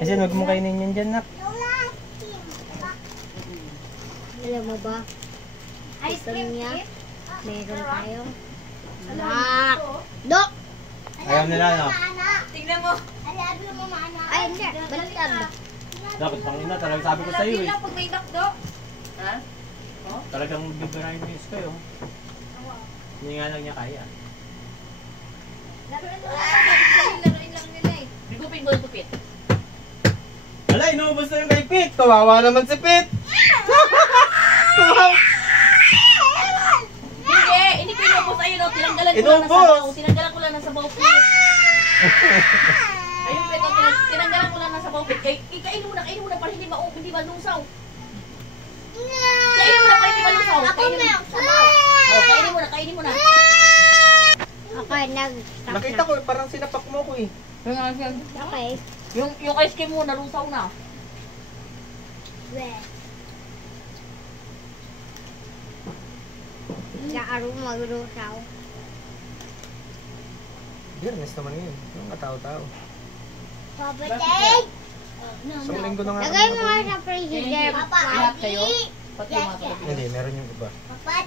Kasi huwag mo kainin yan dyan, nak. Alam mo ba? Ice cream niya. kit? Meron tayong Dok! Ayaw nila, no? Tingnan mo. Ay, hindi. Baliktad. Dapat pang ina, talagang sabi ko sa'yo eh. Tingnan pag may lakdo. Ha? Talagang bibirahin mo yung kayo. Hindi nga lang niya kaya. Laruin lang nila eh. Bigupin mo yung tupit. Wala, inuubos na yung kay Pete. Kawawa naman si Pete. Hindi ko inubos. Ayun o, tinanggalan ko lang na Inubos! sabaw. Tinanggalan ko lang na sabaw, Pete. Ayun, Pete, tinanggalan ko lang na sabaw, Pete. Kainin mo na para hindi malusaw. Kainin mo na para hindi malusaw. Kainin mo na. Okay, Nakita ko, parang sinapak mo ko eh. Okay. Yung ice cream mo, nalusaw na. Gaaro maglusaw. Biyernes naman yun. Yung matao-tao. Papatay! Isang linggo na nga. Lagay mo nga sa freezer. Lahat kayo? Pati yung mga kalabit. Hindi, meron yung iba. Ba't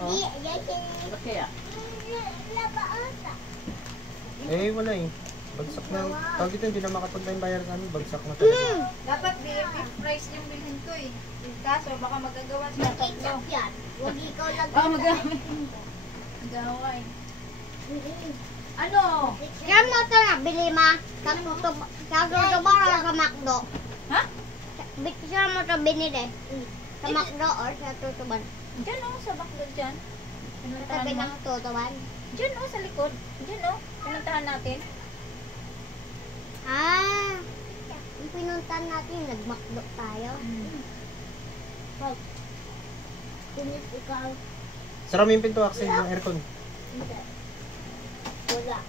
kaya? Eh, wala eh. Bagsak na. Tawag ito, hindi na makapag-time bayar sa amin. Bagsak na talaga. Dapat beef price yung bilhin ko eh. Kaso baka magagawa siya tatlo. Huwag ikaw lang. Baka magagamit. Magawa eh. Ano? Kaya mo ito na, bili ma. Sa tutubara sa McDo. Ha? Saan mo ito binili? Sa McDo or sa tutuban? Diyan o, sa baklo dyan. Sa Pinuntahan tabi mo. ng tutuban. Diyan o, sa likod. Diyan o, pinuntahan natin. Ah, yung pinuntan natin, nag-McDo tayo. Pag, kumis ikaw, Sara mo yung pinto, Axel, yung aircon. wala.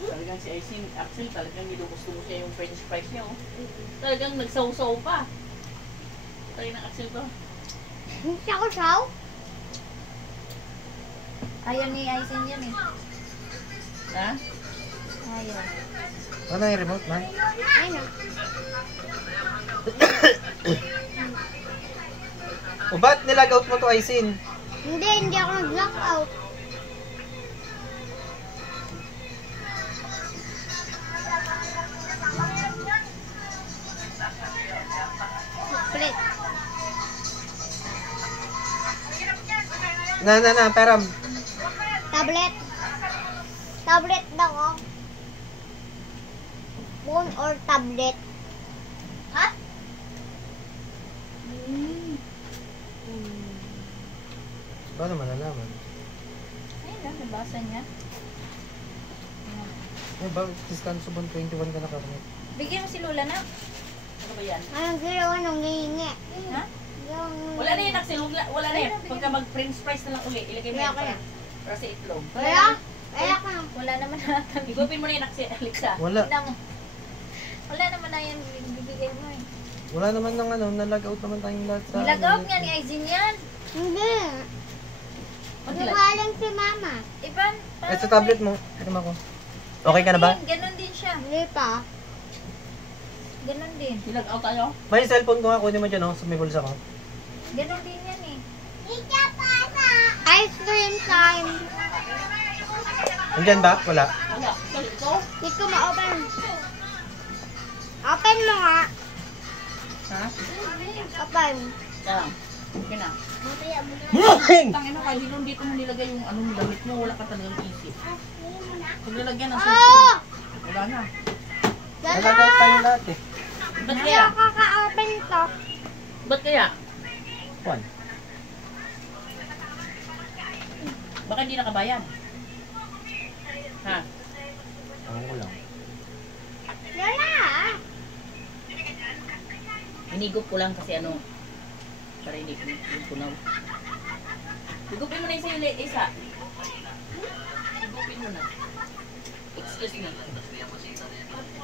Talagang si Axel, talagang nilugusto mo siya yung french fries niya, oh. Talagang nagsaw-saw pa. Tayo ng Axel to. Hindi siya ko saw? Ayaw ni Aizen yan eh. Ha? Ayaw. Ano yung remote, man? Ay na. O ba't nilag-out mo to, Aisin? Hindi ako nag-blackout. Split. Na, peram. Tablet. Tablet daw oh. Phone or tablet. Ha? Paano malalaman? Ayun lang, nabasa niya. Eh, bakit discount subon 21 ka na karne? Bigyan mo si Lola na. Ano ba yan? Anong ginawa nung ngingi? Ha? Wala na yan, Axel. Wala na yan. Pagka mag-french fries na lang uli, ilagay mo yan para sa itlog. Kaya? Kaya ka. Wala naman na. Igupin mo na yan, Axel, Alexa. Wala. Tignan mo. Wala naman na yan bibigay mo eh. Wala naman ng ano, nalag-out naman tayong lahat sa... Nilag-out nga ni Aizen yan. Hindi. Pag Hindi nilag- ko alam si mama. Iban, Eh, sa tablet mo. Tignan ko. Okay ka na ba? Ganon din siya. Hindi pa. Ganon din. nilag-out tayo? May cellphone ko nga, kunin mo dyan, oh, sa may bulsa ko. Ganon din yan eh. Ice cream time. Andyan ba? Wala. Wala. Ito? Hindi ko ma-open. Open mo nga. Ha? Open. Yan. Okay na. Muking! Tangin na, kahit dito mo nilagay yung ano mo, damit mo, wala ka talagang isip. Pag nilagyan ng Oh! susunod, wala na. Nalag-out tayong lahat eh. Ba't Hindi kaya? ako kaka-open to. Ba't kaya? Juan. Baka hindi nakabayan. Ha? Ako ko lang. Wala. Inigop ko lang kasi ano, para hindi ko tunaw. Igupin mo na yung sa'yo, Isa. Igupin mo na. Excuse me.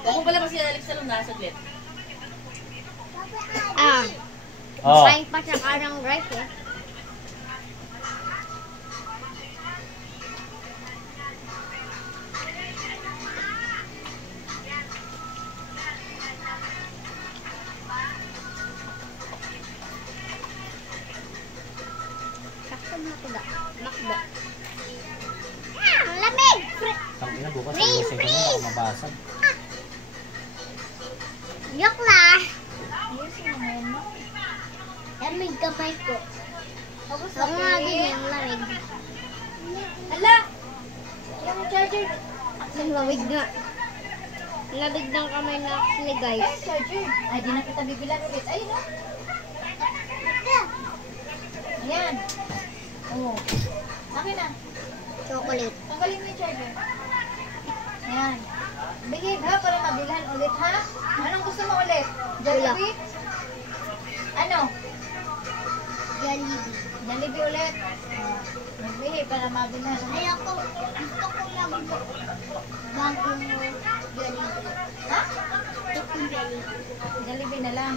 Huwag mo pala ba si Alex Salon na saglit? Ah. Oh. Kain pa siya ka ng rice eh. Makdo. Ang lamig! Tangina, bukas ayusin ko na, baka mabasag. Yok na! Ayusin mo ngayon mo. Lamig kamay ko. Tapos Ako nga din yung lamig. Hala! Yung charger. Ang lamig nga. Lamig ng kamay na actually, guys. Yung charger. Ay, di na kita bibilan ulit. Ayun o. Ayan. Oo. Akin na. Chocolate. Tanggalin mo yung charger. Ayan. Bigay ha para mabilhan ulit ha. Anong gusto mo ulit? Jollibee? Ano? Jollibee. Jollibee ulit. Magbigay para mabilhan. Ay, ako, gusto ko bagong Jollibee. Ha? Gusto ko Jollibee. Jollibee na lang.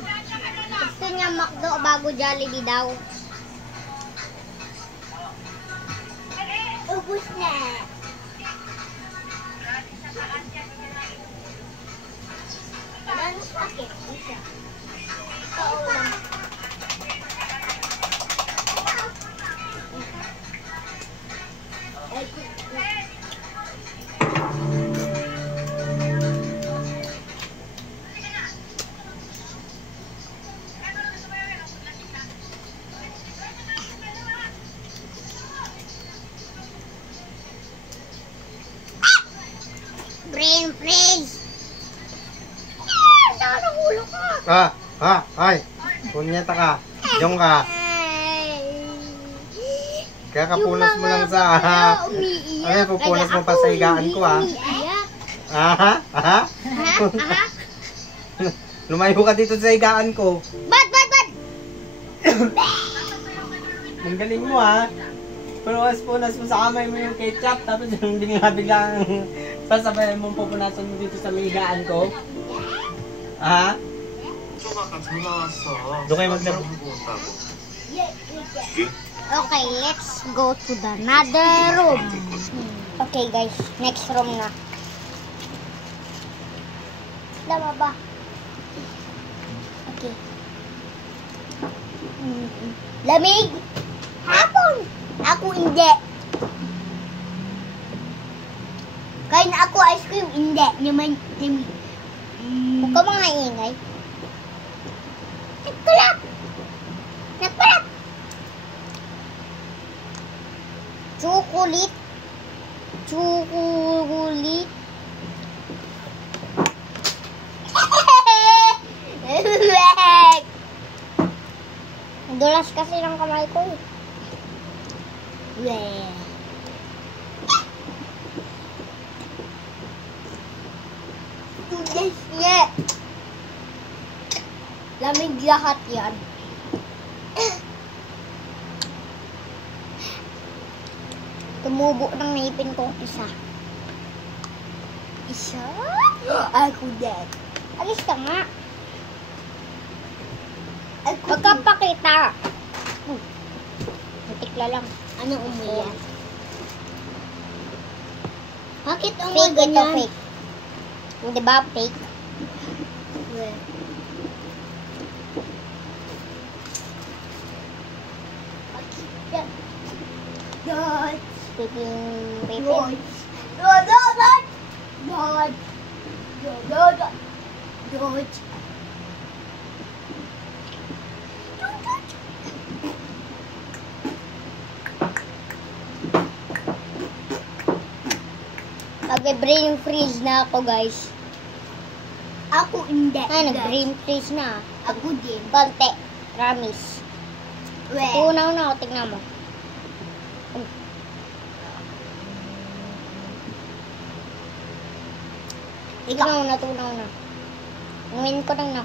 Gusto niya McDo bago Jollibee daw. Ubus na. Ano sa akin? Isa. Paulang. Brain freeze! Saan ang ulo ka? Ay! Punyeta ka. Diyon ka. Kakapunas mo lang sa... Umiiyak. Ano, pupunas mo pa sa higaan ko, ha? Umiiyak. Aha? Ha? Lumayo ka dito sa higaan ko. Ba't? Ang galing mo, ha? Punas mo sa kamay mo yung ketchup, tapos yung biglang sasabayan mo pupunasan mo dito sa higaan ko. Ha? Doon kayo maglaro. Okay, let's go to the another room. Okay guys, next room na. Lama ba? Okay. Lamig! Hapon! Ako hindi. Kain ako ice cream, hindi. Naman, lamig. Huwag ka mga ingay. Nagkulap! Nagkulap! Chocolate. Chocolate. Dulas kasi ng kamay ko. Weh. Tulis niya. Lamig lahat yan. Tumubo ng ngipin kong isa. Isa? Ako din. Alis ka nga. Magkapakita. Matikla lang. Ano umiyak? Bakit umiyak ganyan? Fake. Hindi ba fake? Dodge. Piping paper. Dodge. Nag-brain freeze na ako, guys. Ako hindi. Ay, nag-brain freeze na. Ako din. Konti. Promise. Tunaw na ako, tignan mo. Tunaw na. Ngayon ko lang na.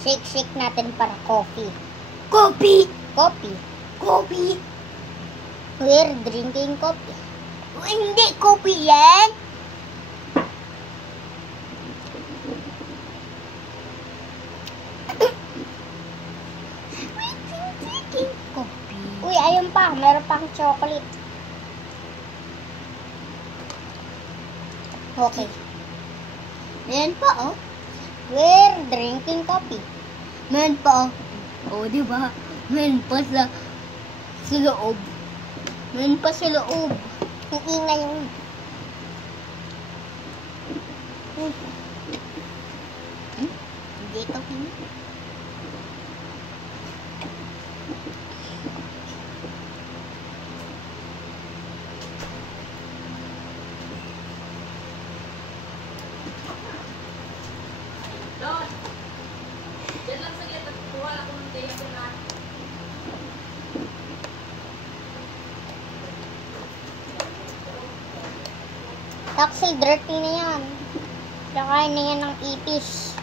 Shake natin para coffee. Coffee. We're drinking coffee. Hindi coffee yan. Uy, ayun pa. Meron pang chocolate. Okay. Meron pa, oh. We're drinking coffee. Meron pa, oh. Oh, diba? Meron pa sa loob. Mayroon pa sa loob. Ang ingay yun. Hindi ikaw kini. Don! Diyan lang saglit at kuha ako ng tayo ko na. Axel, dirty na yan. Kakain na yan ng ipis.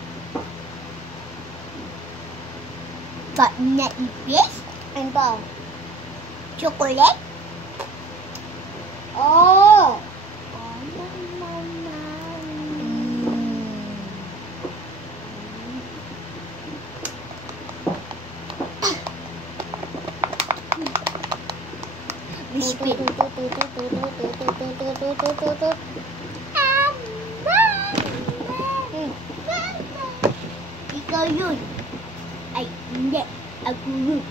Ba na ipis? Ano ba? Chocolate? Oh! Bispin. Ikaw yun. Ay, hindi. Ako yun.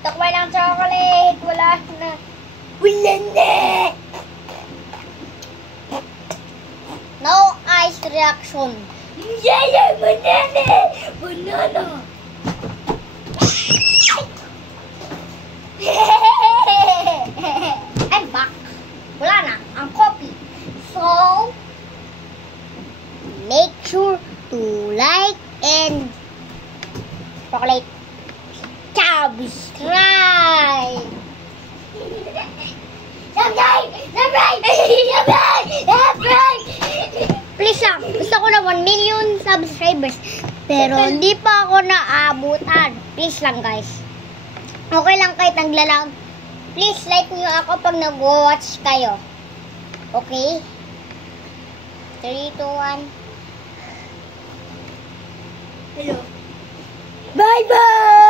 Takbay ng chocolate. Wala na. Wala na. No ice reaction. Yaya, banana. Banana. I'm back. Wala na. Ang coffee. So, make sure to like and chocolate. Subscribe! Please lang, gusto ko na 1 million subscribers. Pero hindi pa ako naabutan. Please lang guys. Okay lang kahit naglalag. Please like nyo ako pag nag-watch kayo. Okay? 3, 2, 1. Hello. Bye-bye!